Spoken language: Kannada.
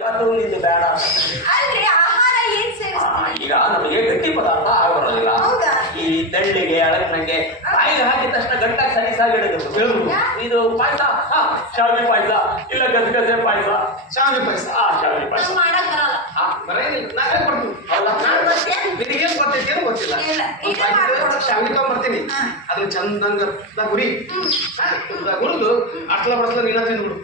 ಇವತ್ತು ನಿಂದು ಬೇಡ ಅಲ್ರಿ ಆಹಾರ ಏನ್ ಸೇವಿಸ್ತೀರಿ? ಈಗ ನಮಗೆ ಗಟ್ಟಿ ಪದಾರ್ಥ ಬರೋದಿಲ್ಲ. ಹೌದಾ? ಈ ತೆಳ್ಳಿಗೆ ಅಳಕ್ನಂಗೆ ಬಾಯಿಗೆ ಹಾಕಿದ ತಕ್ಷಣ ಗಂಟಾಗಿ ಸರಿಸಾಗಿಡೋದು. ಇದು ಪಾಯಸ, ಶಾವಿಗೆ ಪಾಯಸ, ಇಲ್ಲ ಗಸಗಸೆ ಪಾಯಸ. ಶಾವಿಗೆ ಪಾಯಸ, ಶಾವಿಗೆ ಪಾಯಸ ನಂಗ್ ಮಾಡಕ್ ಬರಲ್ಲ. ಬರೇನಿಲ್ಲ, ನಾನೇ ಕೊಡ್ತೀನಿ. ಹೌದಾ? ನಿನಗೇನ್ ಗೊತ್ತೈತಿ ಏನು ಗೊತ್ತಿಲ್ಲ. ಇಲ್ಲ, ಈಗ ಮಾಡ್ಕೊಡು. ಶಾವಿಗೆ ತಗೊಂಡ್ಬರ್ತೀನಿ, ಅದನ್ನ ಚಂದಂಗ ಗುರಿ ಹುರಿದು ಅಟ್ಲ ಬಡಸ್ಲ ನೀನ ತಿಂದ್ಬಿಡು.